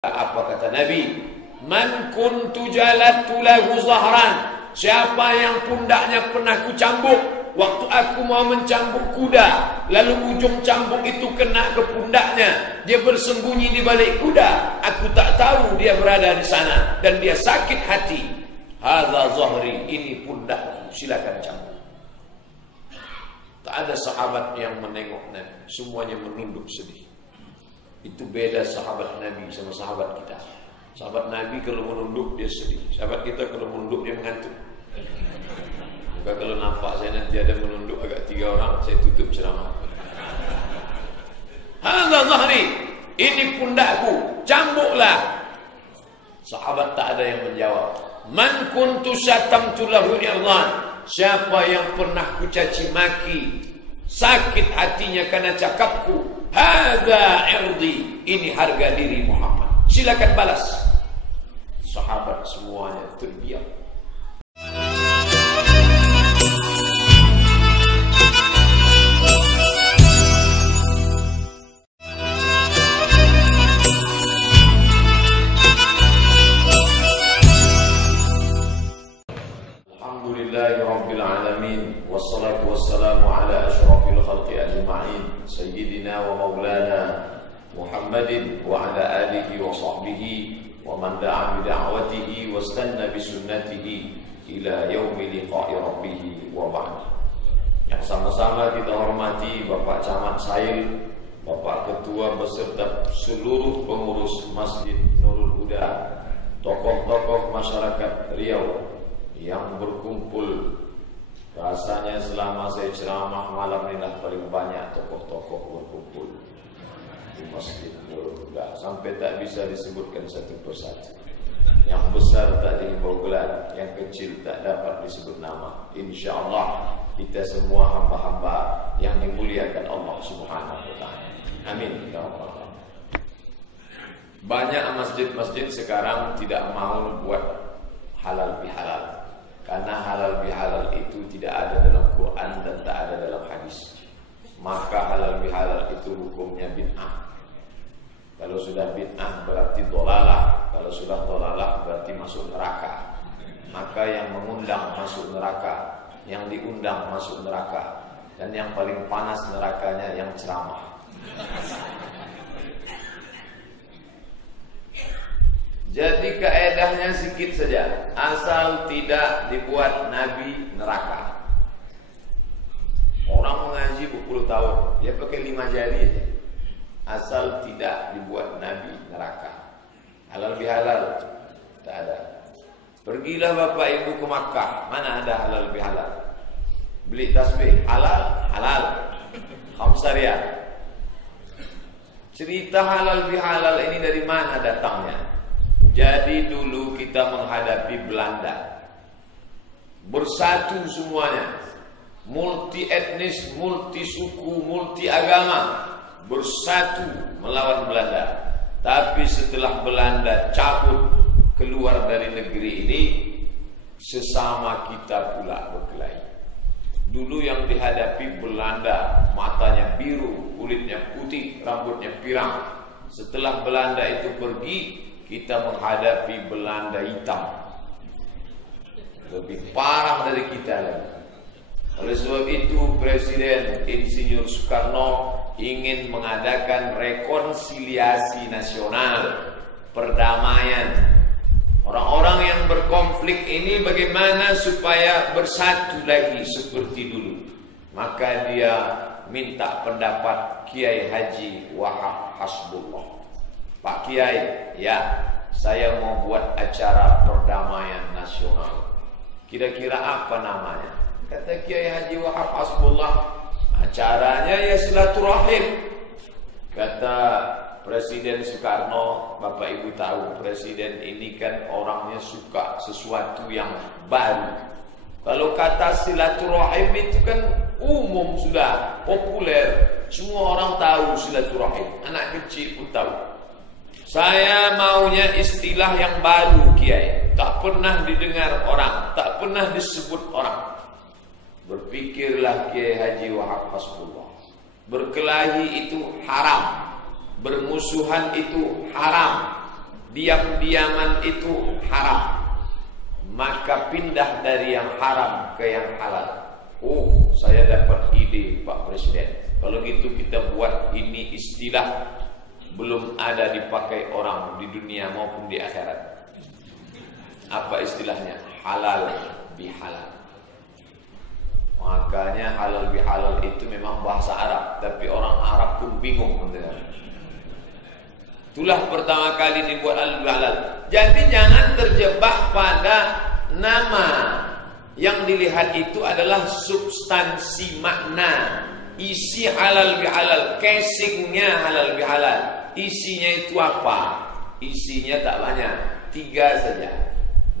Apa kata Nabi? Man kuntu jalattu lahu zahran. Siapa yang pundaknya pernah kucambuk waktu aku mau mencambuk kuda, lalu ujung cambuk itu kena ke pundaknya, dia bersembunyi di balik kuda, aku tak tahu dia berada di sana dan dia sakit hati. Hadza zahri, ini pundakku, silakan cambuk. Tak ada sahabat yang menengok Nabi, semuanya menunduk sedih. Itu beda sahabat Nabi sama sahabat kita. Sahabat Nabi kalau menunduk dia sedih, sahabat kita kalau menunduk dia mengantuk. Maka kalau nampak saya nanti ada menunduk agak 3 orang, saya tutup ceramah. Hadza zahri, ini pundakku, cambuklah. Sahabat tak ada yang menjawab. Man kuntu syatamtu lahu irdan. Siapa yang pernah kucaci maki, sakit hatinya karena cakapku, hadza irdi, ini harga diri Muhammad, silakan balas. Sahabat semuanya terdiam. Alhamdulillahirabbil alamin, wassalatu wassalamu ala asyrafil khalqi ajma'in, sayyidina wa maulana Muhammadin wa ala alihi wa sahbihi wa man da'a bi da'watihi wastanna bi sunnatihi ila yaumi liqa'i rabbih wa ba'd. Yang sama-sama kita hormati Bapak Camat Sail, Bapak Ketua beserta seluruh pengurus Masjid Nurul Huda, tokoh-tokoh masyarakat Riau yang berkumpul. Rasanya selama saya ceramah malam ini paling banyak tokoh-tokoh berkumpul di Masjid Nurul Huda, sampai tak bisa disebutkan satu persatu. Yang besar tak dihimbau gelar, yang kecil tak dapat disebut nama. InsyaAllah kita semua hamba-hamba yang dimuliakan Allah Subhanahu wa ta'ala. Amin ya rabbal alamin. Banyak masjid-masjid sekarang tidak mau buat halal bihalal, karena halal bihalal itu tidak ada dalam Quran dan tak ada dalam hadis. Maka halal bihalal itu hukumnya bid'ah. Kalau sudah bid'ah berarti dolalah. Kalau sudah dolalah berarti masuk neraka. Maka yang mengundang masuk neraka, yang diundang masuk neraka, dan yang paling panas nerakanya yang ceramah. Jadi kaedahnya sedikit saja, asal tidak dibuat Nabi neraka. Orang mengaji berpuluh tahun, dia pakai 5 jari aja. Asal tidak dibuat Nabi neraka. Halal bihalal tak ada. Pergilah Bapak Ibu ke Makkah, mana ada halal bihalal? Beli tasbih halal, halal. Khamsariah. Cerita halal bihalal ini dari mana datangnya? Jadi dulu kita menghadapi Belanda, bersatu semuanya, multi etnis, multi suku, multi agama, bersatu melawan Belanda. Tapi setelah Belanda cabut keluar dari negeri ini, sesama kita pula berkelahi. Dulu yang dihadapi Belanda, matanya biru, kulitnya putih, rambutnya pirang. Setelah Belanda itu pergi, kita menghadapi Belanda hitam, lebih parah dari kita lagi. Oleh sebab itu Presiden Insinyur Soekarno ingin mengadakan rekonsiliasi nasional, perdamaian. Orang-orang yang berkonflik ini bagaimana supaya bersatu lagi seperti dulu. Maka dia minta pendapat Kiai Haji Wahab Hasbullah. Pak Kiai, ya, saya mau buat acara perdamaian nasional. Kira-kira apa namanya? Kata Kiai Haji Wahab Hasbullah, acaranya ya silaturahim. Kata Presiden Soekarno, Bapak Ibu tahu Presiden ini kan orangnya suka sesuatu yang baru. Kalau kata silaturahim itu kan umum sudah, populer, semua orang tahu silaturahim, anak kecil pun tahu. Saya maunya istilah yang baru Kiai, tak pernah didengar orang, tak pernah disebut orang. Berpikirlah Kiai Haji Wahab Hasbullah, berkelahi itu haram, bermusuhan itu haram, diam-diaman itu haram, maka pindah dari yang haram ke yang halal. Oh, saya dapat ide Pak Presiden. Kalau gitu kita buat ini istilah belum ada dipakai orang di dunia maupun di akhirat. Apa istilahnya? Halal bihalal. Makanya halal bihalal itu memang bahasa Arab, tapi orang Arab pun bingung mendengar. Itulah pertama kali dibuat halal bihalal. Jadi jangan terjebak pada nama. Yang dilihat itu adalah substansi makna. Isi halal bihalal, casingnya halal bihalal. Isinya itu apa? Isinya tak banyak, 3 saja.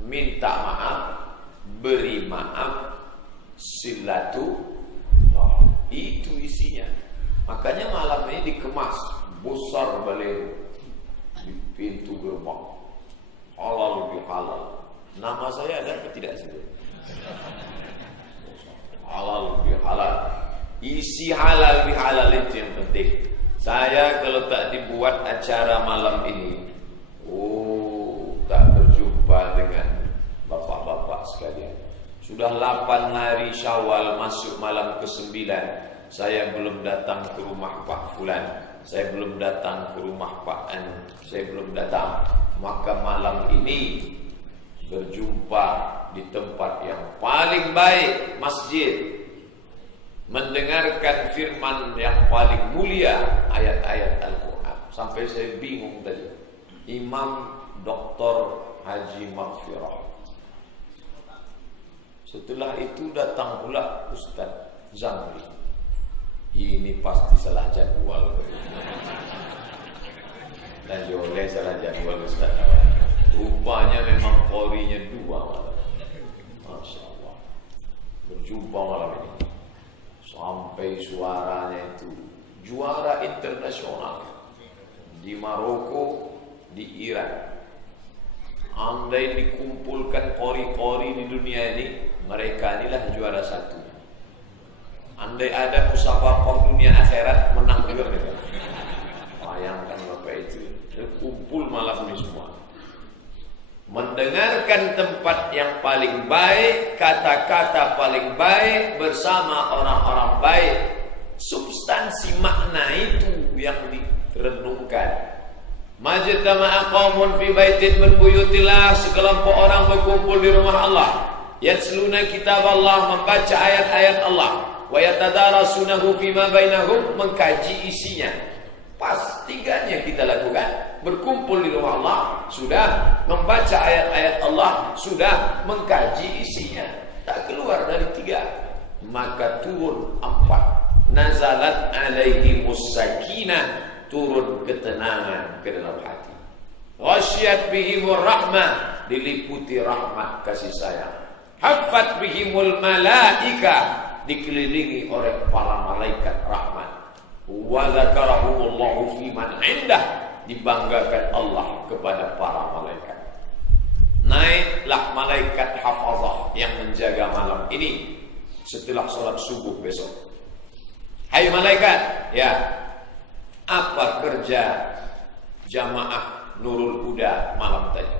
Minta maaf, beri maaf, silaturahim. Itu isinya. Makanya malam ini dikemas besar balik di pintu gerbang. Halal bihalal. Nama saya ada atau tidak sih? Halal bihalal. Isi halal bihalal itu yang penting. Saya kalau tak dibuat acara malam ini, tak berjumpa dengan bapak-bapak sekalian. Sudah 8 hari Syawal masuk malam ke-9, saya belum datang ke rumah Pak Fulan, saya belum datang ke rumah Pak Anu, saya belum datang. Maka malam ini berjumpa di tempat yang paling baik, masjid, mendengarkan firman yang paling mulia, ayat-ayat Al-Quran. Sampai saya bingung tadi. Imam Dr. Haji Maghfirah. Setelah itu datang pula Ustaz Zamri. Ini pasti salah jadwal. Dan oleh salah jadwal Ustaz. Rupanya memang qorinya 2 malam. Masya Allah. Berjumpa malam ini. Sampai suaranya itu juara internasional. Di Maroko, di Iran. Andai dikumpulkan qori-qori di dunia ini, mereka inilah juara 1. Andai ada musabaqah dunia akhirat, menang juga mereka. Bayangkan Bapak itu, kumpul malam ini semua. Mendengarkan tempat yang paling baik, kata-kata paling baik bersama orang-orang baik. Substansi makna itu yang direnungkan. Majtama'a qaumun fi baitin min buyutillah, sekelompok orang berkumpul di rumah Allah. Yatsluna kitab Allah, membaca ayat-ayat Allah. Wa yatadarasunahu fima bainahum, mengkaji isinya. Pas 3-nya kita lakukan. Berkumpul di rumah Allah, sudah membaca ayat-ayat Allah, sudah mengkaji isinya. Tak keluar dari 3. Maka turun 4. Nazalat alaihimus sakinah, turun ketenangan ke dalam hati. Ghasyiyat bihimur rahmah, diliputi rahmat kasih sayang. Haffat bihimul malaika, dikelilingi oleh para malaikat rahmat. Wa dzakarahumullahu fi man indah, dibanggakan Allah kepada para malaikat. Naiklah malaikat hafazah yang menjaga malam ini setelah sholat subuh besok. Hai malaikat, ya, apa kerja jamaah Nurul Huda malam tadi?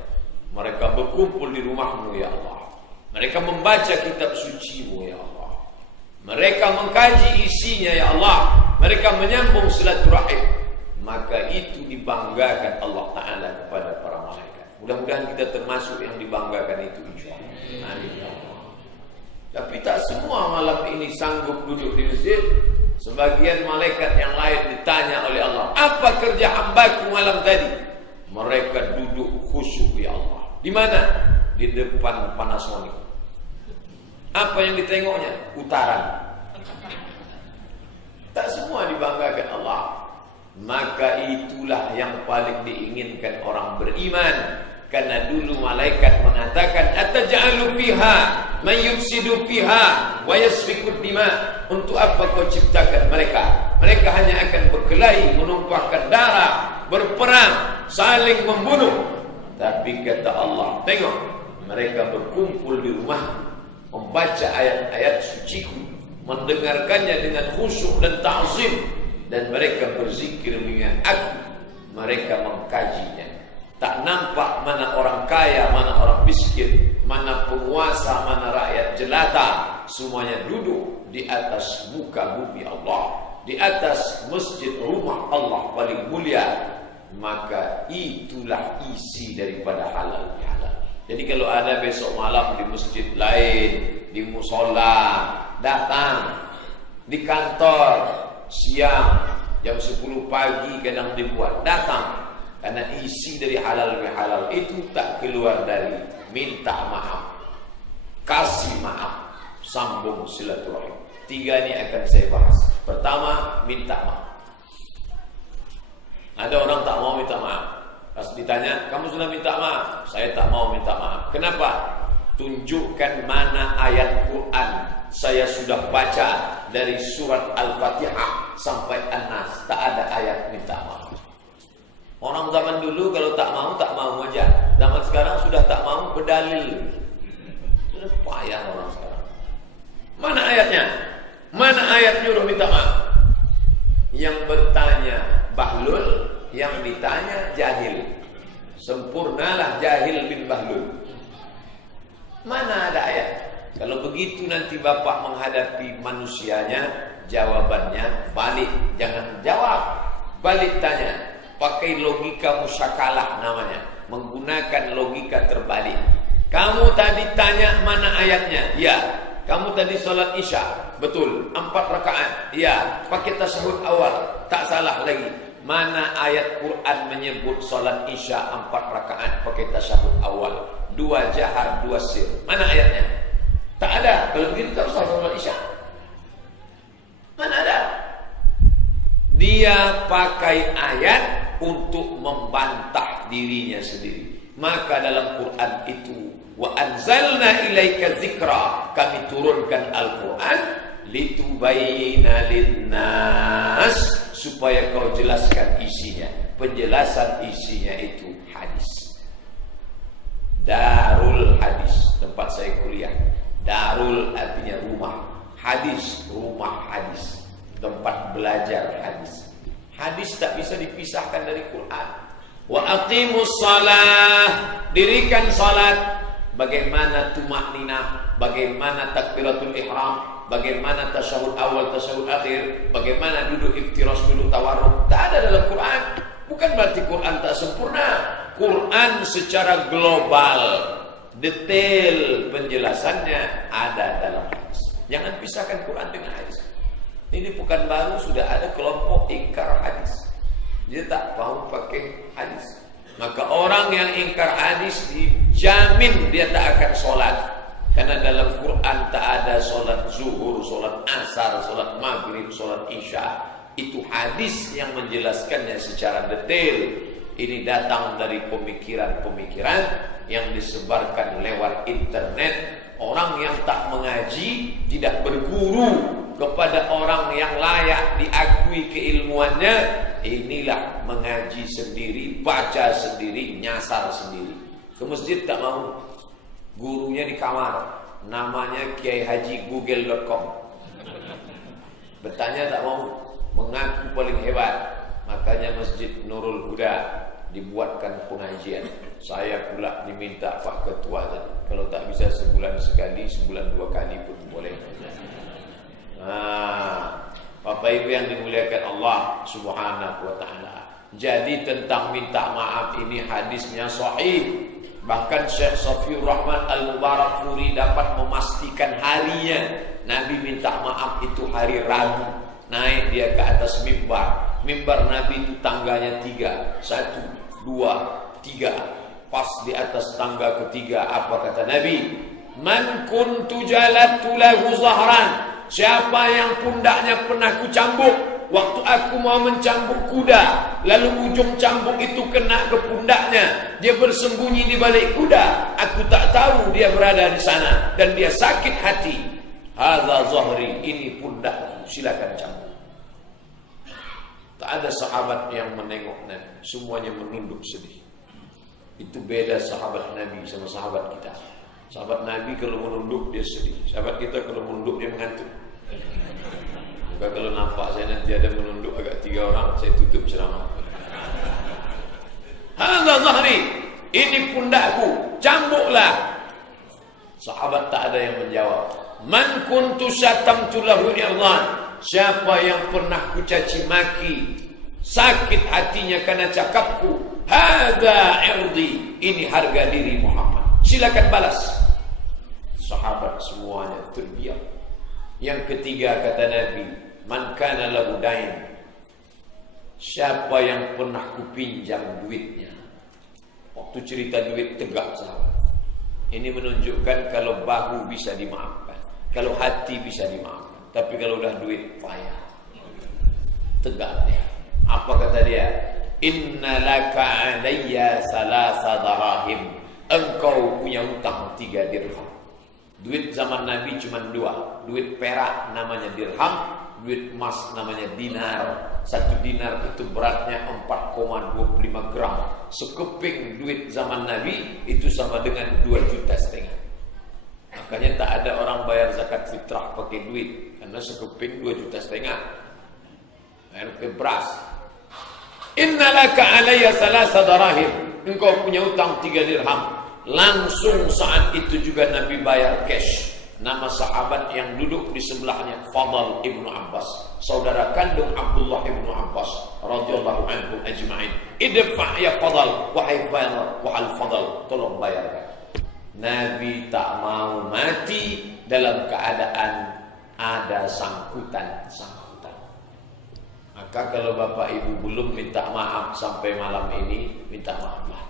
Mereka berkumpul di rumahmu ya Allah. Mereka membaca kitab sucimu ya Allah. Mereka mengkaji isinya ya Allah. Mereka menyambung silaturahim. Maka itu dibanggakan Allah Ta'ala kepada para malaikat. Mudah-mudahan kita termasuk yang dibanggakan itu, insyaallah. Amin. Tapi tak semua malam ini sanggup duduk di masjid. Sebagian malaikat yang lain ditanya oleh Allah, apa kerja hambaku malam tadi? Mereka duduk khusyuk ya Allah. Di mana? Di depan Panasonic. Apa yang ditengoknya? Utaran. Tak semua dibanggakan Allah. Maka itulah yang paling diinginkan orang beriman. Karena dulu malaikat mengatakan, ataj'alu fiha man yufsidu fiha wa yasfiku dima. Untuk apa kau ciptakan mereka? Mereka hanya akan berkelahi, menumpahkan darah, berperang, saling membunuh. Tapi kata Allah, tengok, mereka berkumpul di rumah, membaca ayat-ayat suciku, mendengarkannya dengan khusyuk dan ta'zim, dan mereka berzikir dengan aku, mereka mengkajinya. Tak nampak mana orang kaya, mana orang miskin, mana penguasa, mana rakyat jelata. Semuanya duduk di atas muka bumi Allah, di atas masjid rumah Allah paling mulia. Maka itulah isi daripada halal bihalal. Jadi kalau ada besok malam di masjid lain, di musola, datang. Di kantor siang jam 10 pagi kadang dibuat, datang. Karena isi dari halal bihalal itu tak keluar dari minta maaf, kasih maaf, sambung silaturahim. 3 ini akan saya bahas. Pertama, minta maaf. Ada orang tak mau minta maaf. Pas ditanya, kamu sudah minta maaf? Saya tak mau minta maaf. Kenapa? Tunjukkan mana ayat Quran saya sudah baca dari surat Al-Fatihah sampai An-Nas. Tak ada ayat minta maaf. Orang zaman dulu kalau tak mau aja. Zaman sekarang sudah tak mau berdalil. Sudah payah orang sekarang. Mana ayatnya? Mana ayat nyuruh minta maaf? Yang bertanya bahlul, yang ditanya jahil. Sempurnalah jahil bin bahlul. Mana ada ayat? Kalau begitu nanti bapak menghadapi manusianya, jawabannya balik. Jangan jawab, balik tanya. Pakai logika musyakalah namanya, menggunakan logika terbalik. Kamu tadi tanya mana ayatnya? Ya. Kamu tadi sholat isya, betul, 4 rakaat. Ya. Pakai tasyahud awal, tak salah lagi. Mana ayat Quran menyebut sholat isya 4 rakaat pakai tasyahud awal, 2 jahar 2 sir? Mana ayatnya? Tak ada. Kalau begitu tak usah sholat isya. Mana ada? Dia pakai ayat untuk membantah dirinya sendiri. Maka dalam Quran itu, wa anzalna ilaika dzikra, kami turunkan Al-Quran litubayyina linnas, supaya kau jelaskan isinya. Penjelasan isinya itu hadis. Darul hadis, tempat saya kuliah. Darul artinya rumah, hadis rumah hadis, tempat belajar hadis. Hadis tak bisa dipisahkan dari Quran. Wa aqimus shalah, dirikan salat. Bagaimana tumakninah, bagaimana takbiratul ihram, bagaimana tasyahud awal, tasyahud akhir, bagaimana duduk iftirash, duduk tawarruk. Tak ada dalam Quran. Bukan berarti Quran tak sempurna. Quran secara global, detail penjelasannya ada dalam hadis. Jangan pisahkan Quran dengan hadis. Ini bukan baru, sudah ada kelompok ingkar hadis. Dia tak mau pakai hadis. Maka orang yang ingkar hadis dijamin dia tak akan sholat. Karena dalam Quran tak ada sholat zuhur, sholat asar, sholat maghrib, sholat isya. Itu hadis yang menjelaskannya secara detail. Ini datang dari pemikiran-pemikiran yang disebarkan lewat internet. Orang yang tak mengaji, tidak berguru kepada orang yang layak diakui keilmuannya, inilah mengaji sendiri, baca sendiri, nyasar sendiri. Ke masjid tak mau, gurunya di kamar, namanya Kiai Haji Google.com. Bertanya tak mau, mengaku paling hebat. Makanya Masjid Nurul Huda dibuatkan pengajian. Saya pula diminta Pak Ketua tadi, kalau tak bisa sebulan sekali, sebulan 2 kali pun boleh. Bapak Ibu yang dimuliakan Allah Subhanahu wa taala. Jadi tentang minta maaf ini hadisnya sahih. Bahkan Syekh Safiur Rahman Al-Mubarakfuri dapat memastikan harinya. Nabi minta maaf itu hari Rabu. Naik dia ke atas mimbar. Mimbar Nabi itu tangganya 3. 1, 2, 3. Pas di atas tangga ketiga apa kata Nabi? Man kuntu jalatu lahu zahran. Siapa yang pundaknya pernah kucambuk waktu aku mau mencambuk kuda, lalu ujung cambuk itu kena ke pundaknya, dia bersembunyi di balik kuda, aku tak tahu dia berada di sana dan dia sakit hati. Hadza zahri, ini pundakku, silakan cambuk. Tak ada sahabat yang menengok Nabi, semuanya menunduk sedih. Itu beda sahabat Nabi sama sahabat kita. Sahabat Nabi kalau menunduk dia sedih. Sahabat kita kalau menunduk dia mengantuk. Maka kalau nampak saya nanti ada menunduk agak 3 orang, saya tutup ceramah. Hadza zahri, ini pundakku, cambuklah. Sahabat tak ada yang menjawab. Man kuntu syatamtu lahu irdan, siapa yang pernah ku caci maki, sakit hatinya karena cakapku, hadza irdi, ini harga diri Muhammad, silakan balas. Sahabat semuanya terdiam. Yang ketiga kata Nabi, man kana lahu dain, siapa yang pernah ku pinjam duitnya. Waktu cerita duit tegak sahabat. Ini menunjukkan kalau bahu bisa dimaafkan, kalau hati bisa dimaafkan. Tapi kalau udah duit payah, tegak dia. Apa kata dia? Inna laka alayya salasa darahim, engkau punya hutang 3 dirham. Duit zaman Nabi cuma 2. Duit perak namanya dirham, duit emas namanya dinar. 1 dinar itu beratnya 4,25 gram. Sekeping duit zaman Nabi itu sama dengan 2,5 juta. Makanya tak ada orang bayar zakat fitrah pakai duit, karena sekeping 2,5 juta. Bayar ke beras. Innalaka alayya salasa darahim, engkau punya hutang 3 dirham. Langsung saat itu juga Nabi bayar cash. Nama sahabat yang duduk di sebelahnya Fadl ibnu Abbas, saudara kandung Abdullah ibnu Abbas radhiyallahu anhu ajma'in. Idfa ya Fadl, wahai Fadl, tolong bayarkan. Nabi tak mau mati dalam keadaan ada sangkutan. Maka kalau bapak ibu belum minta maaf sampai malam ini, minta maaflah.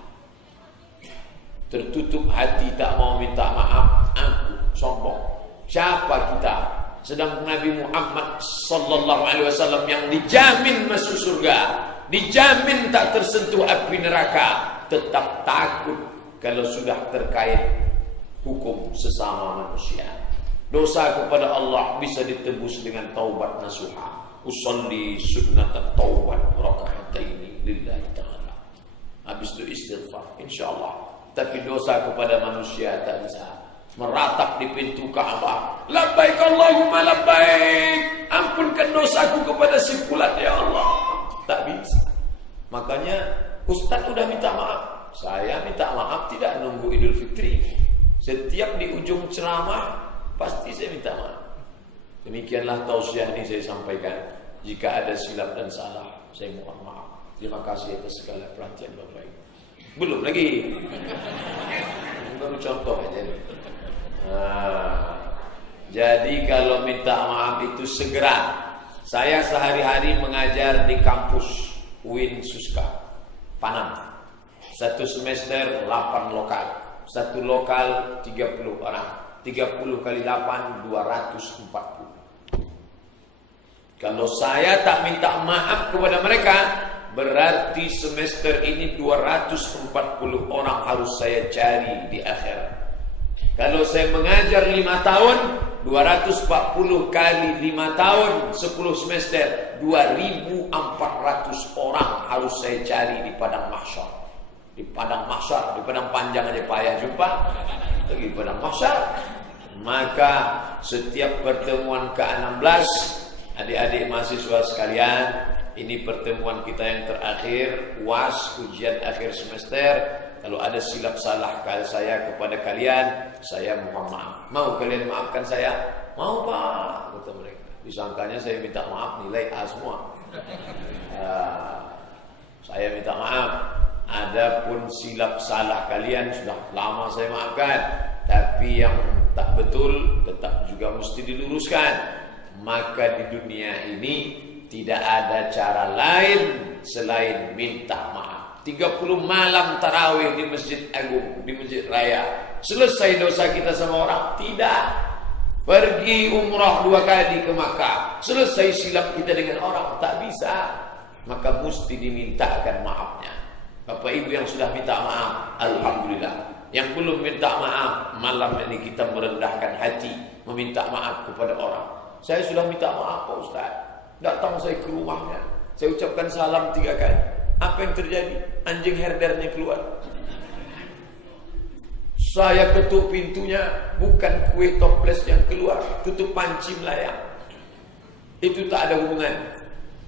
Tertutup hati tak mau minta maaf, aku sombong. Siapa kita? Sedang Nabi Muhammad sallallahu alaihi wasallam yang dijamin masuk surga, dijamin tak tersentuh api neraka, tetap takut kalau sudah terkait hukum sesama manusia. Dosa kepada Allah bisa ditebus dengan taubat nasuha. Usolli sunnat taubat raka'ataini lillahi ta'ala. Habis itu istighfar insyaallah. Tapi dosa kepada manusia tak bisa. Meratap di pintu Ka'bah, labbaik Allahumma labbaik, ampunkan dosaku kepada si fulan ya Allah. Tak bisa. Makanya Ustaz sudah minta maaf, saya minta maaf tidak nunggu Idul Fitri. Setiap di ujung ceramah pasti saya minta maaf. Demikianlah tausiah ini saya sampaikan. Jika ada silap dan salah, saya mohon maaf. Terima kasih atas segala perhatian Bapak Ibu. Belum lagi. Baru contoh aja. Jadi kalau minta maaf itu segera. Saya sehari-hari mengajar di kampus UIN Suska Panam. 1 semester 8 lokal. 1 lokal 30 orang. 30 kali 8 240. Kalau saya tak minta maaf kepada mereka, berarti semester ini 240 orang harus saya cari di akhirat. Kalau saya mengajar 5 tahun, 240 kali 5 tahun 10 semester, 2.400 orang harus saya cari di padang mahsyar. Di padang mahsyar, di padang panjang aja payah jumpa, lagi di padang mahsyar. Maka setiap pertemuan ke-16, adik-adik mahasiswa sekalian, ini pertemuan kita yang terakhir, UAS, ujian akhir semester. Kalau ada silap salah saya kepada kalian, saya mohon maaf. Mau kalian maafkan saya? Mau Pak, kata mereka. Disangkanya saya minta maaf, nilai A semua. Saya minta maaf. Adapun silap salah kalian sudah lama saya maafkan, tapi yang tak betul tetap juga mesti diluruskan. Maka di dunia ini tidak ada cara lain selain minta maaf. 30 malam tarawih di Masjid Agung, di Masjid Raya. Selesai dosa kita sama orang? Tidak. Pergi umrah 2 kali ke Makkah. Selesai silap kita dengan orang? Tak bisa. Maka mesti dimintakan maafnya. Bapak Ibu yang sudah minta maaf, alhamdulillah. Yang belum minta maaf, malam ini kita merendahkan hati, meminta maaf kepada orang. Saya sudah minta maaf Pak Ustaz. Datang saya ke rumahnya, saya ucapkan salam 3 kali. Apa yang terjadi? Anjing herdernya keluar. Saya ketuk pintunya, bukan kue toples yang keluar, tutup panci melayang. Itu tak ada hubungan.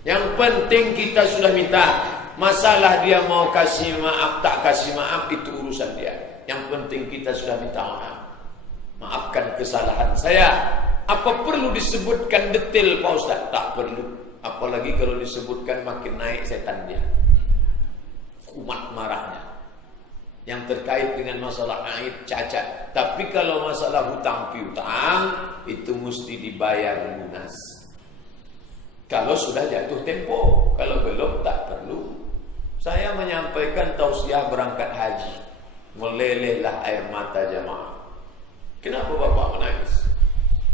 Yang penting kita sudah minta. Masalah dia mau kasih maaf, tak kasih maaf, itu urusan dia. Yang penting kita sudah minta maaf. Maafkan kesalahan saya. Apa perlu disebutkan detail Pak Ustaz? Tak perlu. Apalagi kalau disebutkan makin naik setan dia. Kumat marahnya. Yang terkait dengan masalah aib, cacat. Tapi kalau masalah hutang piutang, itu mesti dibayar lunas. Kalau sudah jatuh tempo. Kalau belum, tak perlu. Saya menyampaikan tausiah berangkat haji. Melelehlah air mata jamaah. Kenapa Bapak menangis?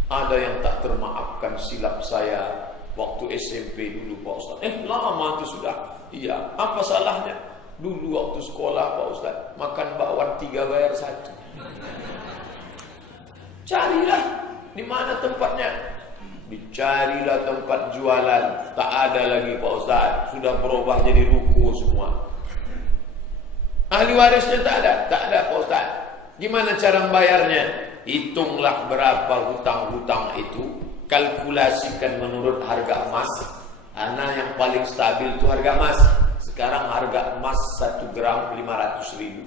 Ada yang tak termaafkan silap saya waktu SMP dulu Pak Ustaz. Lama itu sudah. Iya, apa salahnya? Dulu waktu sekolah Pak Ustaz, makan bakwan 3 bayar 1. Carilah di mana tempatnya. Dicarilah tempat jualan. Tak ada lagi Pak Ustaz. Sudah berubah jadi ruko semua. Ahli warisnya tak ada. Tak ada Pak Ustaz. Gimana cara membayarnya? Hitunglah berapa hutang-hutang itu. Kalkulasikan menurut harga emas. Karena yang paling stabil itu harga emas. Sekarang harga emas 1 gram 500.000.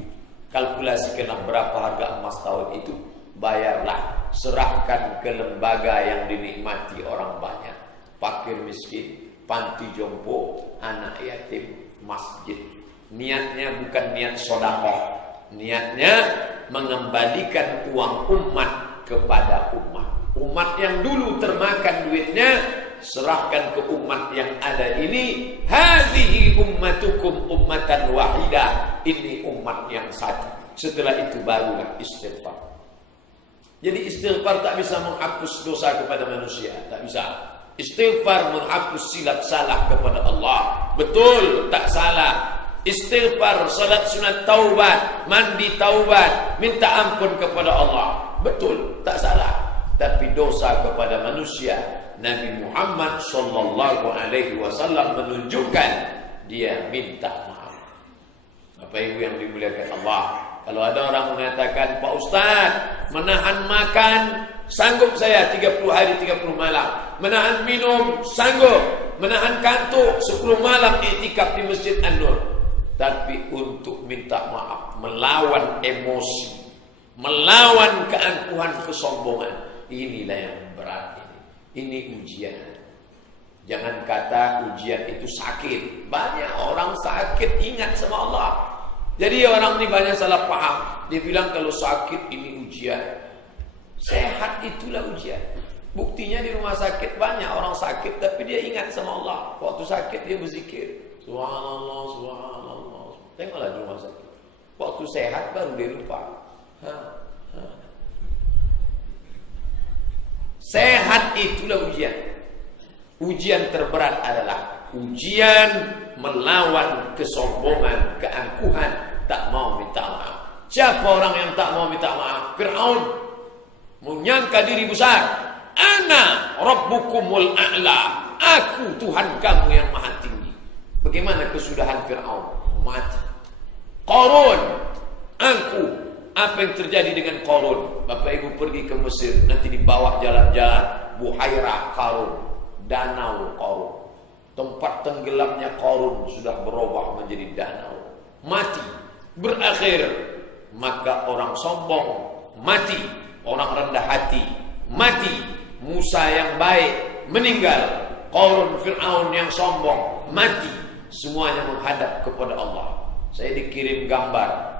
Kalkulasikanlah berapa harga emas tahun itu. Bayarlah. Serahkan ke lembaga yang dinikmati orang banyak. Fakir miskin, panti jompo, anak yatim, masjid. Niatnya bukan niat sedekah. Niatnya mengembalikan uang umat kepada umat. Umat yang dulu termakan duitnya, serahkan ke umat yang ada ini. Hadhihi ummatukum ummatan wahidah. Ini umat yang satu. Setelah itu barulah istighfar. Jadi istighfar tak bisa menghapus dosa kepada manusia. Tak bisa. Istighfar menghapus silap salah kepada Allah. Betul, tak salah. Istighfar, salat sunat taubat, mandi taubat, minta ampun kepada Allah. Betul, tak salah. Tapi dosa kepada manusia, Nabi Muhammad sallallahu alaihi wasallam menunjukkan dia minta maaf. Bapak Ibu yang dimuliakan Allah, kalau ada orang mengatakan, Pak Ustaz, menahan makan sanggup saya 30 hari 30 malam, menahan minum sanggup, menahan kantuk 10 malam iktikaf di Masjid An-Nur. Tapi untuk minta maaf, melawan emosi, melawan keangkuhan, kesombongan, inilah yang berat ini. Ini ujian. Jangan kata ujian itu sakit. Banyak orang sakit ingat sama Allah. Jadi orang ini banyak salah paham. Dia bilang kalau sakit ini ujian. Sehat itulah ujian. Buktinya di rumah sakit banyak orang sakit tapi dia ingat sama Allah. Waktu sakit dia berzikir. Subhanallah, subhanallah. Tengoklah di rumah sakit. Waktu sehat baru dia lupa. Sehat itulah ujian. Ujian terberat adalah ujian melawan kesombongan, keangkuhan, tak mau minta maaf. Siapa orang yang tak mau minta maaf? Fir'aun menyangka diri besar. Ana rabbukumul a'la. Aku Tuhan kamu yang maha tinggi. Bagaimana kesudahan Fir'aun? Mati. Qarun, aku. Apa yang terjadi dengan Qarun? Bapak Ibu pergi ke Mesir, nanti di bawah jalan-jalan Buhairah Qarun, danau Qarun. Tempat tenggelamnya Qarun sudah berubah menjadi danau. Mati, berakhir. Maka orang sombong mati, orang rendah hati mati. Musa yang baik meninggal. Qarun, Fir'aun yang sombong mati. Semuanya menghadap kepada Allah. Saya dikirim gambar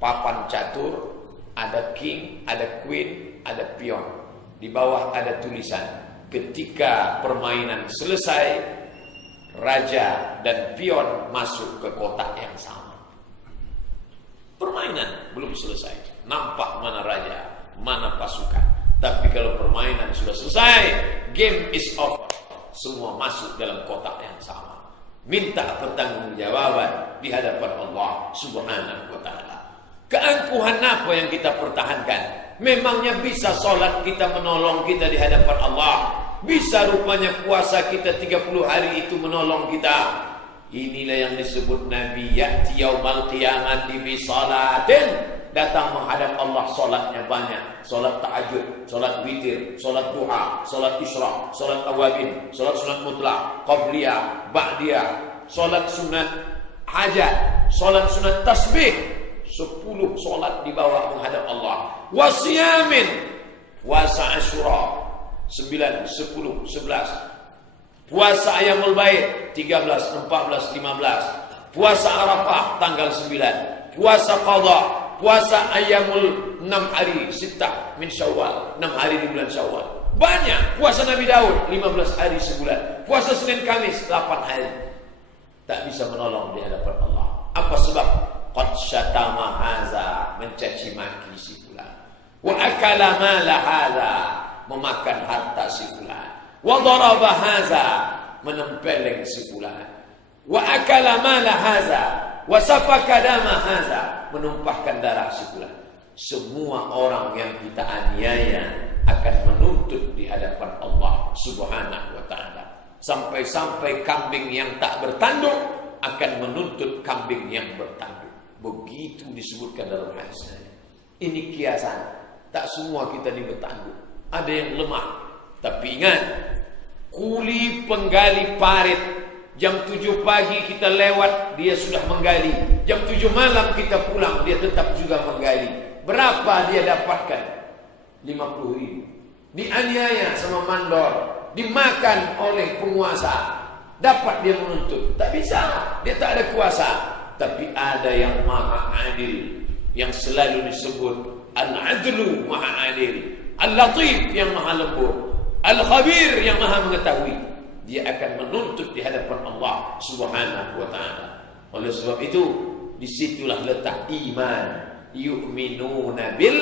papan catur, ada king, ada queen, ada pion. Di bawah ada tulisan, ketika permainan selesai, raja dan pion masuk ke kotak yang sama. Permainan belum selesai, nampak mana raja, mana pasukan. Tapi kalau permainan sudah selesai, game is over. Semua masuk dalam kotak yang sama. Minta pertanggungjawaban di hadapan Allah Subhanahu wa ta'ala. Keangkuhan apa yang kita pertahankan? Memangnya bisa solat kita menolong kita di hadapan Allah? Bisa rupanya puasa kita 30 hari itu menolong kita? Inilah yang disebut Nabi ya'ti yaumal qiyamati bi salatin. Datang menghadap Allah, solatnya banyak. Solat tahajud, solat witir, solat duha, solat isra, solat awabin, solat sunat mutlak, qabliyah, ba'diyah, solat sunat hajat, solat sunat tasbih, 10 solat di bawah menghadap Allah. Wasiyamin, puasa Asyura 9, 10, 11. Puasa Ayamul Bait 13, 14, 15. Puasa Arafah tanggal 9. Puasa Qadha, puasa Ayamul 6 hari, 6 min Syawal, 6 hari di bulan Syawal. Banyak. Puasa Nabi Daud 15 hari sebulan. Puasa Senin Kamis 8 hari. Tak bisa menolong di hadapan Allah. Apa sebab? Qad syatama haza, mencaci maki si fulan. Wa akala mala haza, memakan harta si fulan. Wa daraba haza, menempeleng si fulan. Wa akala mala haza, wa safaka dama haza, menumpahkan darah si fulan. Semua orang yang kita aniaya akan menuntut di hadapan Allah Subhanahu wa ta'ala. Sampai-sampai kambing yang tak bertanduk akan menuntut kambing yang bertanduk. Begitu disebutkan dalam hadis. Ini kiasan. Tak semua kita bertanduk. Ada yang lemah. Tapi ingat, kuli penggali parit, jam 7 pagi kita lewat, dia sudah menggali. Jam 7 malam kita pulang, dia tetap juga menggali. Berapa dia dapatkan? 50.000. Dianiaya sama mandor, dimakan oleh penguasa, dapat dia menuntut. Tak bisa, dia tak ada kuasa. Tapi ada yang maha adil, yang selalu disebut Al-Adlu, maha adil, Al-Latif, yang maha lembut, Al-Khabir, yang maha mengetahui. Dia akan menuntut di hadapan Allah Subhanahu wa ta'ala. Oleh sebab itu, disitulah letak iman. Yu'minuna bil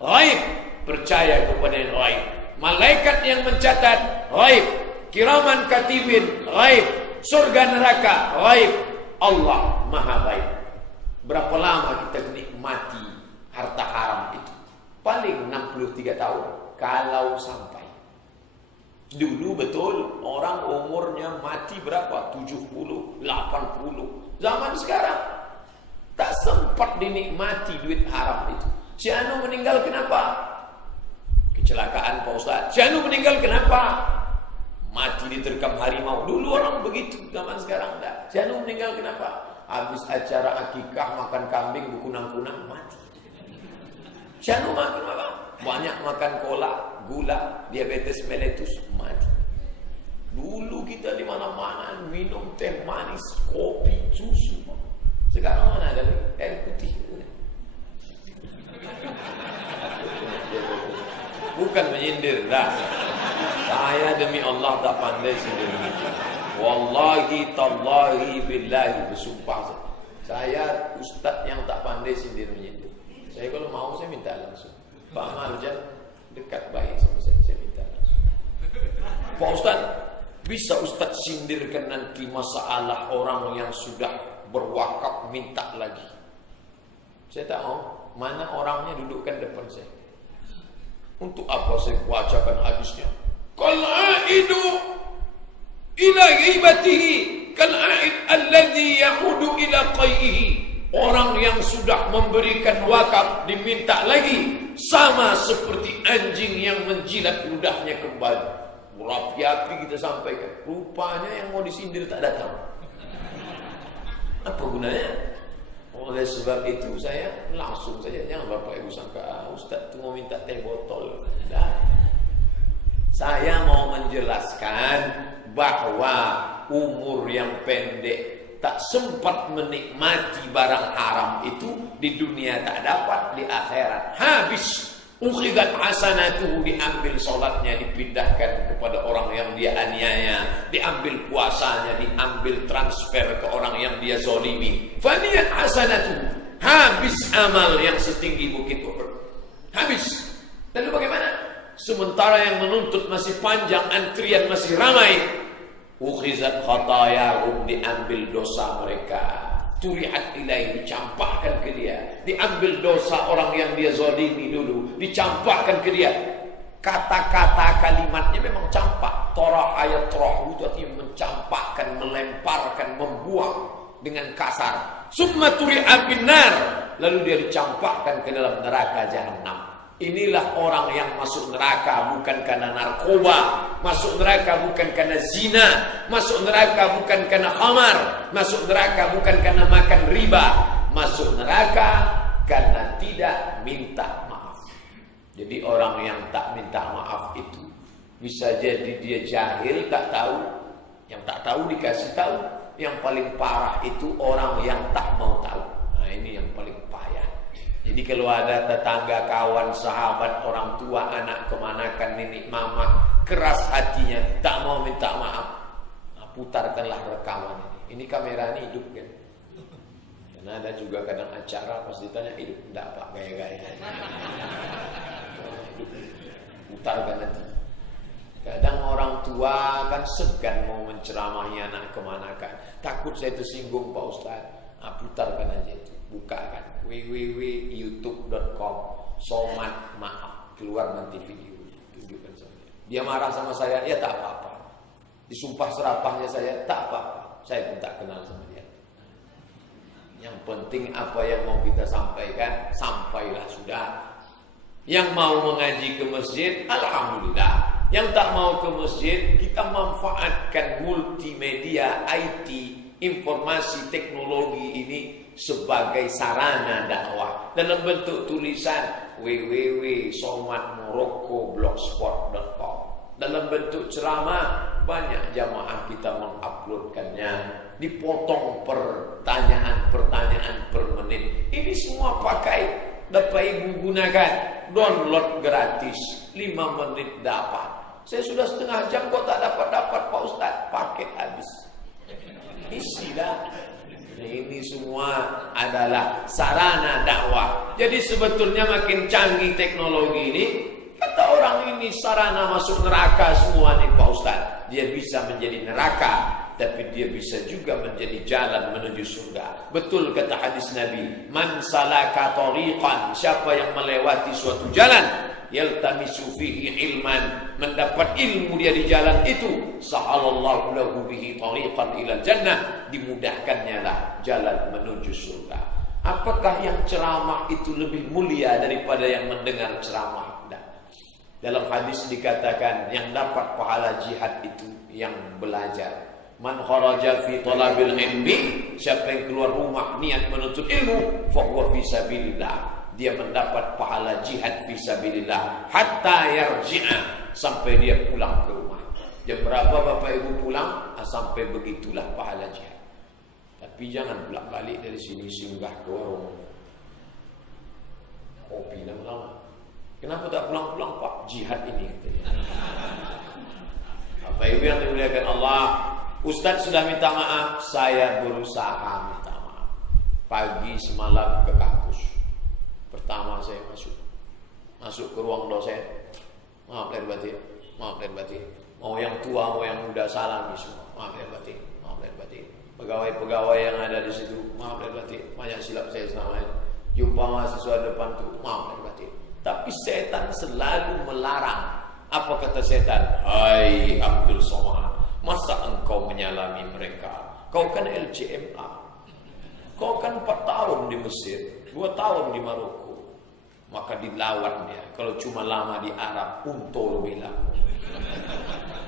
ghaib, percaya kepada yang ghaib. Malaikat yang mencatat ghaib, kiraman katibin ghaib, surga neraka ghaib. Allah maha ghaib. Berapa lama kita nikmati harta haram itu? Paling 63 tahun kalau sampai. Dulu betul orang umurnya mati berapa? 70, 80. Zaman sekarang tak sempat dinikmati duit haram itu. Si Anu meninggal kenapa? Kecelakaan Pak Ustaz. Si Anu meninggal kenapa? Mati diterkam harimau. Dulu orang begitu, zaman sekarang enggak. Si Anu meninggal kenapa? Habis acara akikah makan kambing berkunang-kunang mati. Si Anu makan apa? Banyak makan cola, gula, diabetes mellitus mati. Dulu kita di mana-mana minum teh manis, kopi, susu. Sekarang mana ada air putih? Bukan menyindir dah. Saya demi Allah tak pandai sindir. Wallahi tallahi billahi, bersumpah saya ustaz yang tak pandai sindir menyindir. Saya kalau mau saya minta langsung. Pak Marjan dekat baik sama saya minta langsung. Pak Ustaz, bisa Ustaz sindirkan nanti masalah orang yang sudah berwakaf minta lagi? Saya tak mau. Mana orangnya dudukkan depan saya. Untuk apa saya bacakan hadisnya? Kal'aidu ila ghibatihi kal'aid alladhi yahudu ila qayyihi. Orang yang sudah memberikan wakaf diminta lagi, sama seperti anjing yang menjilat ludahnya kembali. Berapi-api kita sampaikan. Rupanya yang mau disindir tak datang. Apa gunanya? Oleh sebab itu saya langsung saja, jangan Bapak Ibu sangka Ustaz itu mau minta teh botol. Nah, saya mau menjelaskan bahwa umur yang pendek tak sempat menikmati barang haram itu di dunia tak dapat, di akhirat habis. Ukhidat hasanatuhu, diambil solatnya dipindahkan kepada orang yang dia aniaya, diambil puasanya, diambil transfer ke orang yang dia zolimi. Faniyat hasanatuhu, habis amal yang setinggi bukit Uhud, habis. Lalu bagaimana? Sementara yang menuntut masih panjang, antrian masih ramai. Ukhizat khatayahum, diambil dosa mereka. Turihat ilaih, dicampakkan ke dia. Diambil dosa orang yang dia zalimi dulu, dicampakkan ke dia. Kata-kata kalimatnya memang campak. Torah ayat toroh itu artinya mencampakkan, melemparkan, membuang dengan kasar. Summa turihat binar, lalu dia dicampakkan ke dalam neraka jahanam. Inilah orang yang masuk neraka bukan karena narkoba, masuk neraka bukan karena zina, masuk neraka bukan karena khamar, masuk neraka bukan karena makan riba, masuk neraka karena tidak minta maaf. Jadi orang yang tak minta maaf itu bisa jadi dia jahil, tak tahu. Yang tak tahu dikasih tahu. Yang paling parah itu orang yang tak mau tahu. Nah, ini yang paling payah. Jadi kalau ada tetangga, kawan, sahabat, orang tua, anak kemanakan, nenek, mama keras hatinya, tak mau minta maaf, nah, putarkanlah rekaman ini. Ini kamera ini hidup kan? Karena ada juga kadang acara pas ditanya hidup, enggak pak, gaya-gaya. Putarkan nanti. Kadang orang tua kan segan mau menceramahi anak kemanakan, takut saya tersinggung Pak Ustaz. Nah, putarkan aja itu, bukakan www.youtube.com Somad maaf, keluar nanti video, tunjukkan saja. Dia marah sama saya, ya tak apa-apa. Disumpah serapahnya saya, tak apa-apa. Saya pun tak kenal sama dia. Yang penting apa yang mau kita sampaikan, sampailah sudah. Yang mau mengaji ke masjid, alhamdulillah. Yang tak mau ke masjid, kita manfaatkan multimedia, IT, informasi teknologi ini sebagai sarana dakwah dalam bentuk tulisan www.somadmorocco.blogspot.com, dalam bentuk ceramah banyak jamaah kita menguploadkannya, dipotong pertanyaan-pertanyaan per menit. Ini semua pakai Bapak Ibu gunakan, download gratis 5 menit dapat. Saya sudah setengah jam kok tak dapat Pak Ustaz, paket habis. Isilah. Ini semua adalah sarana dakwah. Jadi sebetulnya makin canggih teknologi ini, kata orang ini sarana masuk neraka semua nih Pak Ustaz. Dia bisa menjadi neraka, tapi dia bisa juga menjadi jalan menuju surga. Betul kata hadis Nabi, man salaka tariqan, siapa yang melewati suatu jalan, yaltamisu fihi ilman, mendapat ilmu dia di jalan itu, sahalallahu lahu bihi tariqan ilal jannah, dimudahkannya lah jalan menuju surga. Apakah yang ceramah itu lebih mulia daripada yang mendengar ceramah? Dalam hadis dikatakan yang dapat pahala jihad itu yang belajar. Man kharaja fi talabil ilmi, siapa yang keluar rumah niat menuntut ilmu, fa huwa fi sabilillah, dia mendapat pahala jihad fi sabilillah hatta yarji'a, sampai dia pulang ke rumah. Jam berapa Bapak Ibu pulang? Sampai begitulah pahala jihad. Tapi jangan pulang balik dari sini singgah ke warung kopi lama-lama. Kenapa tak pulang-pulang Pak? Jihad ini katanya. Bapak Ibu yang dimuliakan Allah, Ustaz sudah minta maaf, saya berusaha minta maaf. Pagi semalam ke kampus. Pertama saya masuk ke ruang dosen. Maaf lahir batin, maaf lahir batin. Mau yang tua, mau yang muda, salami semua. Maaf lahir batin, maaf lahir batin. Pegawai-pegawai yang ada di situ, maaf lahir batin. Banyak silap saya selama ini. Jumpa mahasiswa depan tuh, maaf lahir batin. Tapi setan selalu melarang. Apa kata setan? Hai Abdul Somad, masa engkau menyalami mereka? Kau kan LCMA. Kau kan 4 tahun di Mesir, 2 tahun di Maroko. Maka dilawan dia. Kalau cuma lama di Arab, untung lebih lama.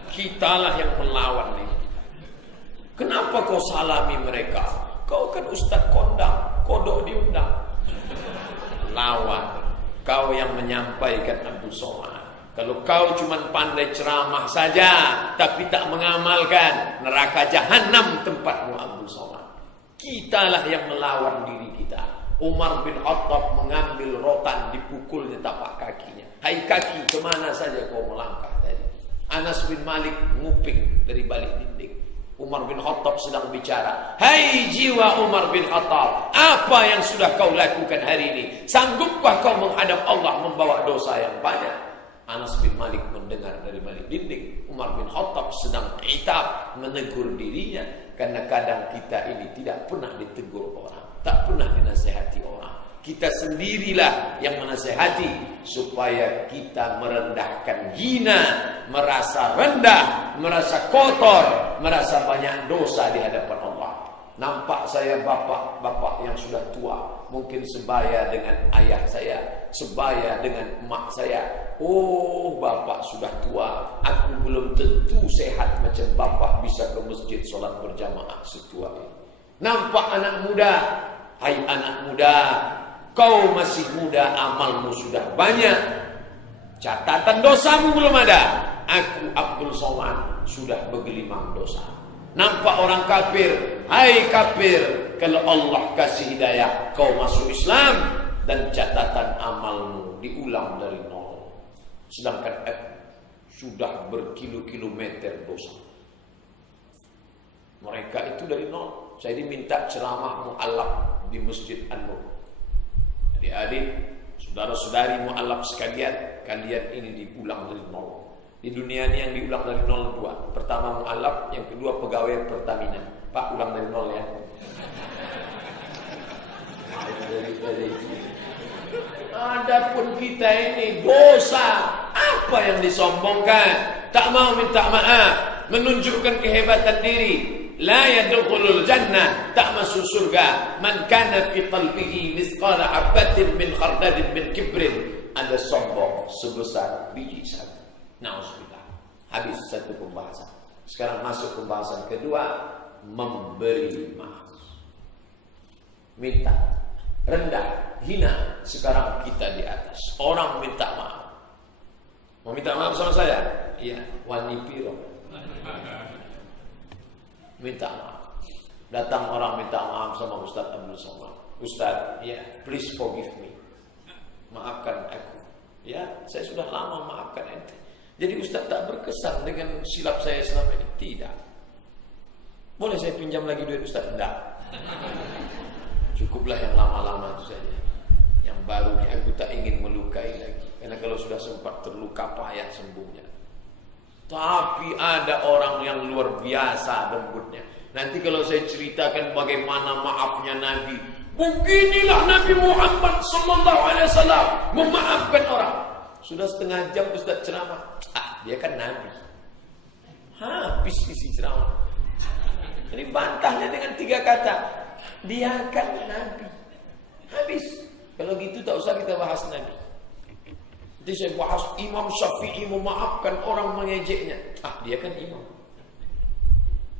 Kitalah yang melawan nih. Kenapa kau salami mereka? Kau kan Ustadz kondang, kodok diundang. Lawan. Kau yang menyampaikan Abdul Somad. Kalau kau cuma pandai ceramah saja, tapi tak mengamalkan, neraka jahanam tempatmu Abdul Somad. Kitalah yang melawan diri kita. Umar bin Khattab mengambil rotan, dipukulnya tapak kakinya. Hai kaki, kemana saja kau melangkah tadi? Anas bin Malik nguping dari balik dinding. Umar bin Khattab sedang bicara. Hai jiwa Umar bin Khattab, apa yang sudah kau lakukan hari ini? Sanggupkah kau menghadap Allah membawa dosa yang banyak? Anas bin Malik mendengar dari balik dinding. Umar bin Khattab sedang itab, menegur dirinya. Karena kadang kita ini tidak pernah ditegur orang, tak pernah dinasehati orang. Kita sendirilah yang menasehati supaya kita merendahkan hina, merasa rendah, merasa kotor, merasa banyak dosa di hadapan Allah. Nampak saya bapak-bapak yang sudah tua, mungkin sebaya dengan ayah saya, sebaya dengan emak saya. Oh, bapak sudah tua, aku belum tentu sehat macam bapak bisa ke masjid solat berjamaah setua ini. Nampak anak muda, hai anak muda, kau masih muda, amalmu sudah banyak, catatan dosamu belum ada. Aku Abdul Somad sudah bergelimang dosa. Nampak orang kafir, hai kafir, kalau Allah kasih hidayah kau masuk Islam dan catatan amalmu diulang dari nol. Sedangkan sudah berkilo-kilometer dosa. Mereka itu dari nol. Saya diminta ceramah mu'alaf di Masjid An-Nur. Adik-adik, saudara-saudari mu'alaf sekalian, kalian ini diulang dari nol. Di dunia ini yang diulang dari nol dua. Pertama mu'alaf, yang kedua pegawai Pertamina. Pak, ulang dari nol ya. Adapun kita ini dosa, apa yang disombongkan? Tak mau minta maaf, menunjukkan kehebatan diri. La yadkhulul jannah, tak masuk surga man kana fi qalbihi mithqala habatin min khardalin min kibrin. Ada sombong sebesar biji sagu. Nauzubillah. Habis satu pembahasan. Sekarang masuk pembahasan kedua, memberi maaf. Minta, rendah, hina. Sekarang kita di atas. Orang minta maaf. Mau minta maaf sama saya? Iya, wani piro. Minta maaf. Datang orang minta maaf sama Ustaz Abdul Somad. Ustaz, ya, please forgive me. Maafkan aku. Ya, saya sudah lama maafkan ente. Jadi Ustaz tak berkesan dengan silap saya selama ini. Tidak. Boleh saya pinjam lagi duit Ustaz? Tidak. Cukuplah yang lama-lama itu saja. Yang baru ini aku tak ingin melukai lagi. Karena kalau sudah sempat terluka payah sembuhnya. Tapi ada orang yang luar biasa lembutnya. Nanti kalau saya ceritakan bagaimana maafnya Nabi, beginilah Nabi Muhammad SAW memaafkan orang. Sudah setengah jam Ustaz ceramah. Dia kan Nabi. Habis isi ceramah. Jadi bantahnya dengan 3 kata. Dia kan Nabi. Habis. Kalau gitu tak usah kita bahas Nabi. Jadi saya bahas Imam Syafi'i memaafkan orang mengejeknya. Dia kan imam.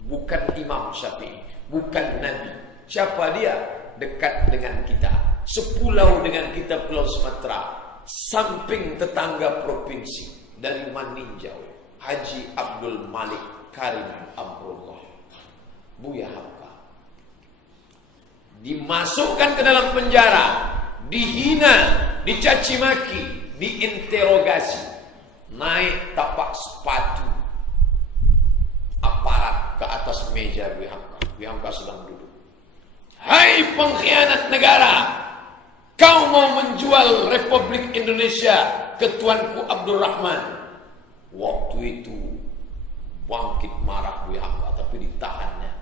Bukan Imam Syafi'i. Bukan Nabi. Siapa dia? Dekat dengan kita. Sepulau dengan kita Pulau Sumatera. Samping tetangga provinsi. Dari Maninjau. Haji Abdul Malik Karim Amrullah. Buya Hamka. Dimasukkan ke dalam penjara. Dihina. Dicaci maki. Diinterogasi. Naik tapak sepatu aparat ke atas meja Buya Hamka. Buya Hamka sedang duduk. Hai pengkhianat negara, kau mau menjual Republik Indonesia ke tuanku Abdul Rahman. Waktu itu bangkit marah Buya Hamka, tapi ditahannya.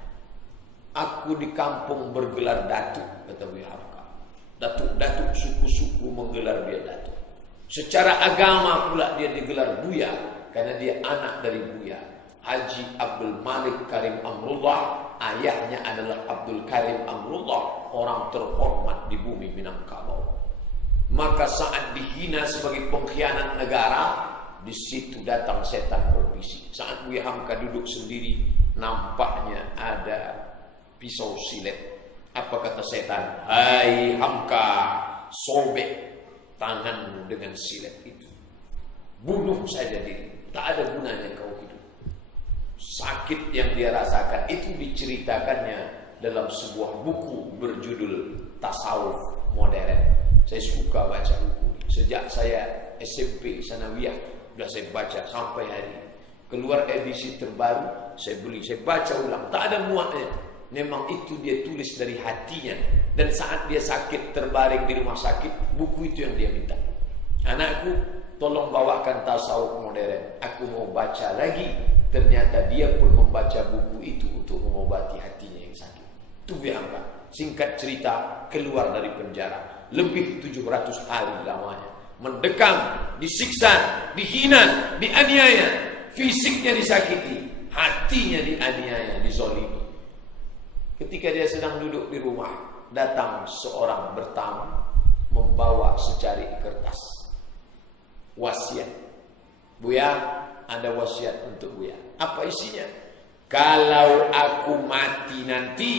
Aku di kampung bergelar datuk, kata Buya Hamka. Datuk-datuk suku-suku menggelar dia datuk. Secara agama pula dia digelar Buya, karena dia anak dari Buya Haji Abdul Malik Karim Amrullah. Ayahnya adalah Abdul Karim Amrullah, orang terhormat di bumi Minangkabau. Maka saat dihina sebagai pengkhianat negara, di situ datang setan berbisik. Saat Buya Hamka duduk sendiri, nampaknya ada pisau silet. Apa kata setan? Hai Hamka, sobek tanganmu dengan silet itu. Bunuh saja diri. Tak ada gunanya kau hidup. Sakit yang dia rasakan itu diceritakannya dalam sebuah buku berjudul Tasawuf Modern. Saya suka baca buku. Sejak saya SMP Sanawiyah sudah saya baca sampai hari ini. Keluar edisi terbaru, saya beli, saya baca ulang. Tak ada muatnya. Memang itu dia tulis dari hatinya. Dan saat dia sakit terbaring di rumah sakit, buku itu yang dia minta. Anakku, tolong bawakan Tasawuf Modern. Aku mau baca lagi. Ternyata dia pun membaca buku itu untuk mengobati hatinya yang sakit. Itu Buya Hamka. Singkat cerita, keluar dari penjara. Lebih 700 hari lamanya. Mendekam, disiksa, dihina, dianiaya. Fisiknya disakiti, hatinya dianiaya, dizolimi. Ketika dia sedang duduk di rumah, datang seorang bertamu membawa secari kertas wasiat. Buya, ada wasiat untuk Buya. Apa isinya? Kalau aku mati nanti,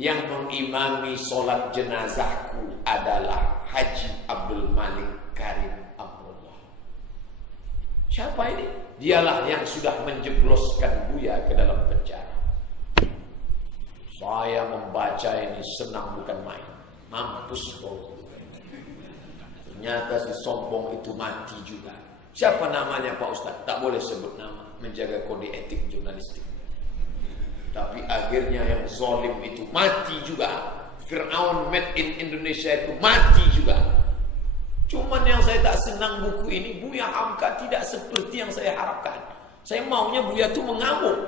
yang mengimami sholat jenazahku adalah Haji Abdul Malik Karim Amrullah. Siapa ini? Dialah yang sudah menjebloskan Buya ke dalam penjara. Saya membaca ini senang bukan main. Mampus kau. Ternyata si sombong itu mati juga. Siapa namanya Pak Ustadz? Tak boleh sebut nama, menjaga kode etik jurnalistik. Tapi akhirnya yang zalim itu mati juga. Fir'aun made in Indonesia itu mati juga. Cuman yang saya tak senang buku ini, Buya Hamka tidak seperti yang saya harapkan. Saya maunya Buya itu mengamuk.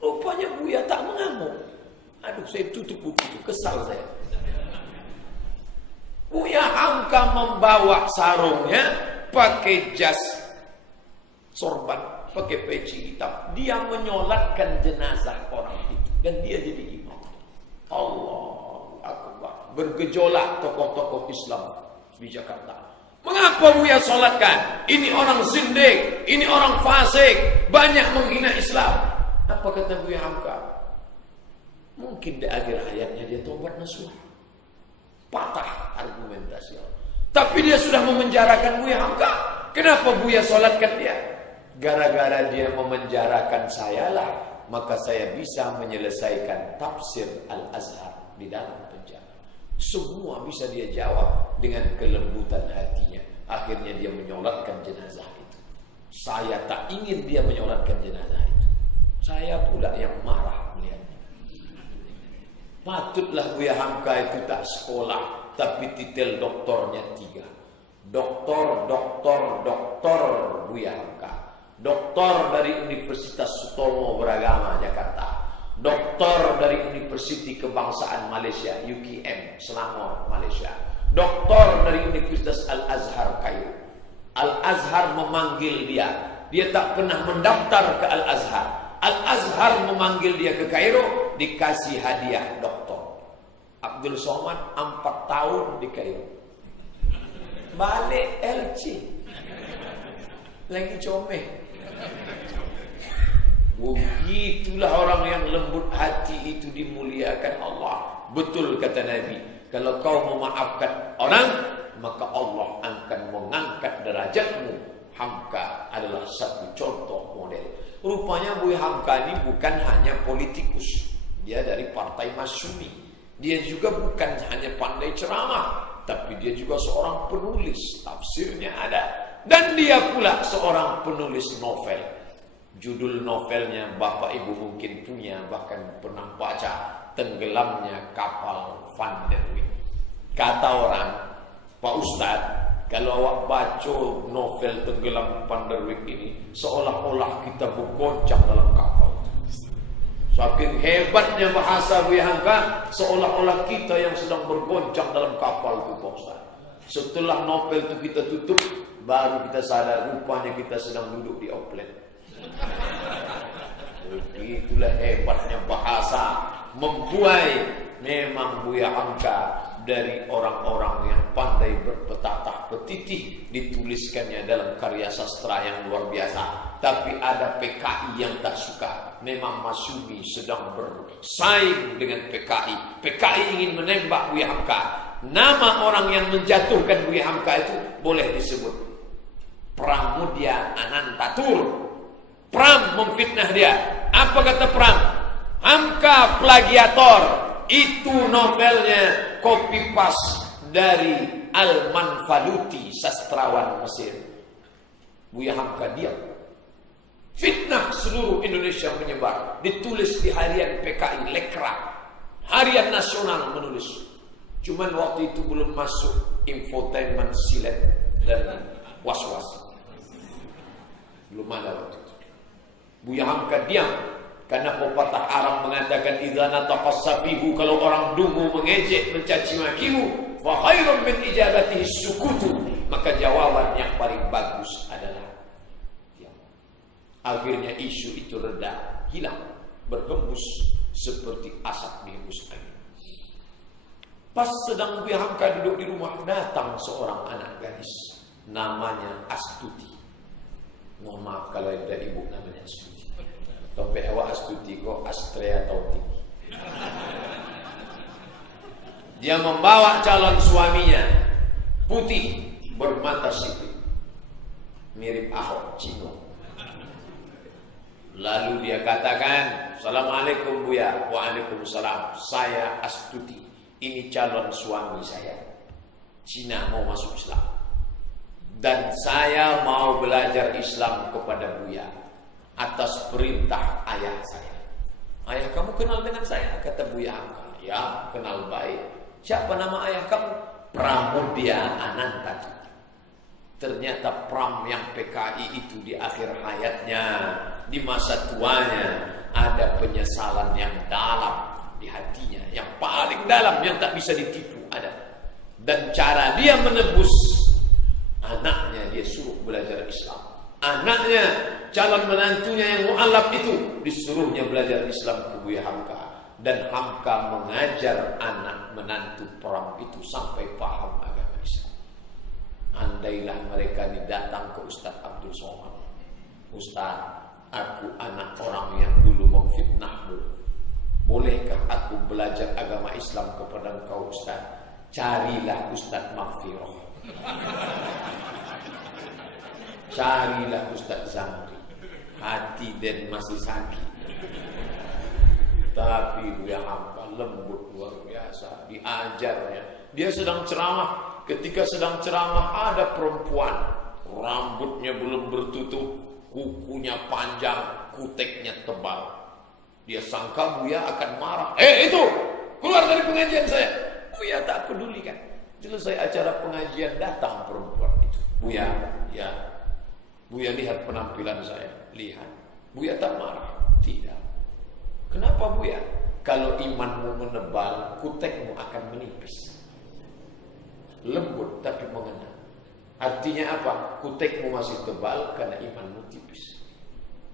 Rupanya Buya tak mengamuk. Aduh, saya tutup buku itu, kesal saya. Buya Hamka membawa sarungnya, pakai jas sorban, pakai peci hitam. Dia menyolatkan jenazah orang itu. Dan dia jadi imam. Allahu Akbar. Bergejolak tokoh-tokoh Islam di Jakarta. Mengapa Buya solatkan? Ini orang zindik, ini orang fasik, banyak menghina Islam. Apa kata Buya Hamka? Mungkin di akhir hayatnya dia tobat nasuh. Patah argumentasi. Tapi dia sudah memenjarakan Buya Hamka. Kenapa Buya solatkan dia? Gara-gara dia memenjarakan saya lah, maka saya bisa menyelesaikan tafsir Al-Azhar di dalam penjara. Semua bisa dia jawab dengan kelembutan hatinya. Akhirnya dia menyolatkan jenazah itu. Saya tak ingin dia menyolatkan jenazah itu. Saya pula yang marah melihatnya. Patutlah Buya Hamka itu tak sekolah, tapi titel doktornya 3. Doktor Buya Hamka. Doktor dari Universitas Sutomo Beragama Jakarta. Doktor dari Universitas Kebangsaan Malaysia UKM Selangor Malaysia. Doktor dari Universitas Al-Azhar Kairo. Al-Azhar memanggil dia. Dia tak pernah mendaftar ke Al-Azhar. Al-Azhar memanggil dia ke Kairo, dikasih hadiah doktor. Abdul Somad 4 tahun di Kairo. Balik LC. Lagi comel. Begitulah orang yang lembut hati itu dimuliakan Allah. Betul kata Nabi, kalau kau memaafkan orang, maka Allah akan mengangkat derajatmu. Hamka adalah satu contoh model. Rupanya Buya Hamka ini bukan hanya politikus. Dia dari Partai Masyumi. Dia juga bukan hanya pandai ceramah, tapi dia juga seorang penulis. Tafsirnya ada. Dan dia pula seorang penulis novel. Judul novelnya Bapak Ibu mungkin punya, bahkan pernah baca, Tenggelamnya Kapal Van der Wijk. Kata orang, Pak Ustadz, kalau awak baca novel Tenggelam Van der Wijk ini, seolah-olah kita bergoncang dalam kapal. Saking hebatnya bahasa Buya Hamka, seolah-olah kita yang sedang bergoncang dalam kapal itu, Pak Ustadz. Setelah novel itu kita tutup, baru kita sadar rupanya kita sedang duduk di outlet. Begitulah hebatnya bahasa. Membuai memang Buya Hamka dari orang-orang yang pandai berpetatah petitih. Dituliskannya dalam karya sastra yang luar biasa. Tapi ada PKI yang tak suka. Memang Masyumi sedang bersaing dengan PKI. PKI ingin menembak Buya Hamka. Nama orang yang menjatuhkan Buya Hamka itu boleh disebut Pramudia Anantatur. Pram memfitnah dia. Apa kata Pram? Hamka plagiator. Itu novelnya copy paste dari Al-Manfaluti, sastrawan Mesir. Buya Hamka diam. Fitnah seluruh Indonesia menyebar. Ditulis di harian PKI Lekra, harian nasional menulis. Cuman waktu itu belum masuk infotainment silet dan was-was. Belum ada waktu itu. Buya Hamka diam karena pepatah Arab mengatakan idza nataqassafihu, kalau orang dungu mengejek mencaci makimu, fa khairun min ijabatihi sukutu, maka jawaban yang paling bagus adalah diam. Akhirnya isu itu reda, hilang, berhembus seperti asap dihembus angin. Pas sedang Buya Hamka duduk di rumah, datang seorang anak gadis namanya Astuti. Mohon maaf kalau ada ibu namanya Astuti. Topek awak Astuti kok Astrea Tautik. Dia membawa calon suaminya, putih, bermata sipit, mirip Ahok Cino. Lalu dia katakan, "Assalamualaikum Buya." "Waalaikumsalam. Saya Astuti. Ini calon suami saya. Cina mau masuk Islam. Dan saya mau belajar Islam kepada Buya atas perintah ayah saya." "Ayah kamu kenal dengan saya?" kata Buya Hamka. "Ya, kenal baik." "Siapa nama ayah kamu?" "Pramudia Ananta." Ternyata Pram yang PKI itu di akhir hayatnya, di masa tuanya, ada penyesalan yang dalam di hatinya, yang paling dalam, yang tak bisa ditipu ada. Dan cara dia menebus, anaknya dia suruh belajar Islam. Anaknya, calon menantunya yang mu'alaf itu, disuruhnya belajar Islam ke Buya Hamka. Dan Hamka mengajar anak menantu Pram itu sampai paham agama Islam. Andailah mereka datang ke Ustaz Abdul Somad, "Ustaz, aku anak orang yang dulu memfitnahmu. Bolehkah aku belajar agama Islam kepada engkau Ustaz? Carilah Ustaz Maghfirah. Carilah Ustaz Zamri. Hati dan masih sakit." Tapi Buya Hamka lembut luar biasa, diajarnya. Dia sedang ceramah. Ketika sedang ceramah, ada perempuan, rambutnya belum bertutup, kukunya panjang, kuteknya tebal. Dia sangka Buya akan marah. Itu, keluar dari pengajian saya." Buya tak pedulikan. Selesai acara pengajian, datang perempuan itu. "Buya, ya, Buya lihat penampilan saya." "Lihat." Buya tak marah. "Tidak." "Kenapa Buya?" "Kalau imanmu menebal, kutekmu akan menipis. Lembut tapi mengena. Artinya apa? Kutekmu masih tebal karena imanmu tipis.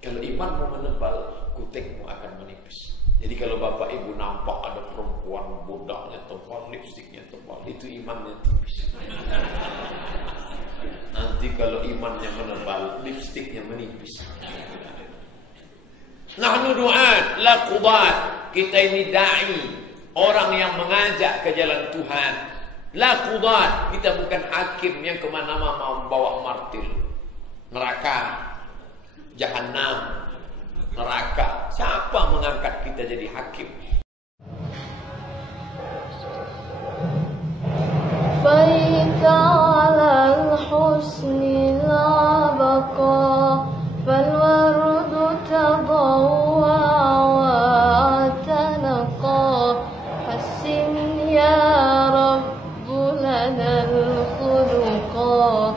Kalau imanmu menebal, kutekmu akan menipis." Jadi kalau bapak ibu nampak ada perempuan budaknya tebal, lipstiknya tebal, itu imannya tipis. Nanti kalau imannya menebal, lipstiknya menipis. Nahnu du'at la qudat. Kita ini da'i, orang yang mengajak ke jalan Tuhan. La qudat, kita bukan hakim yang kemana-mana mau membawa martil. Neraka, jahanam, neraka. Siapa mengangkat kita jadi hakim? Faita 'alal husni la baqa, fal wardu tadawwa wa tanaqa, hassin ya Rabb lana al-khuluqa.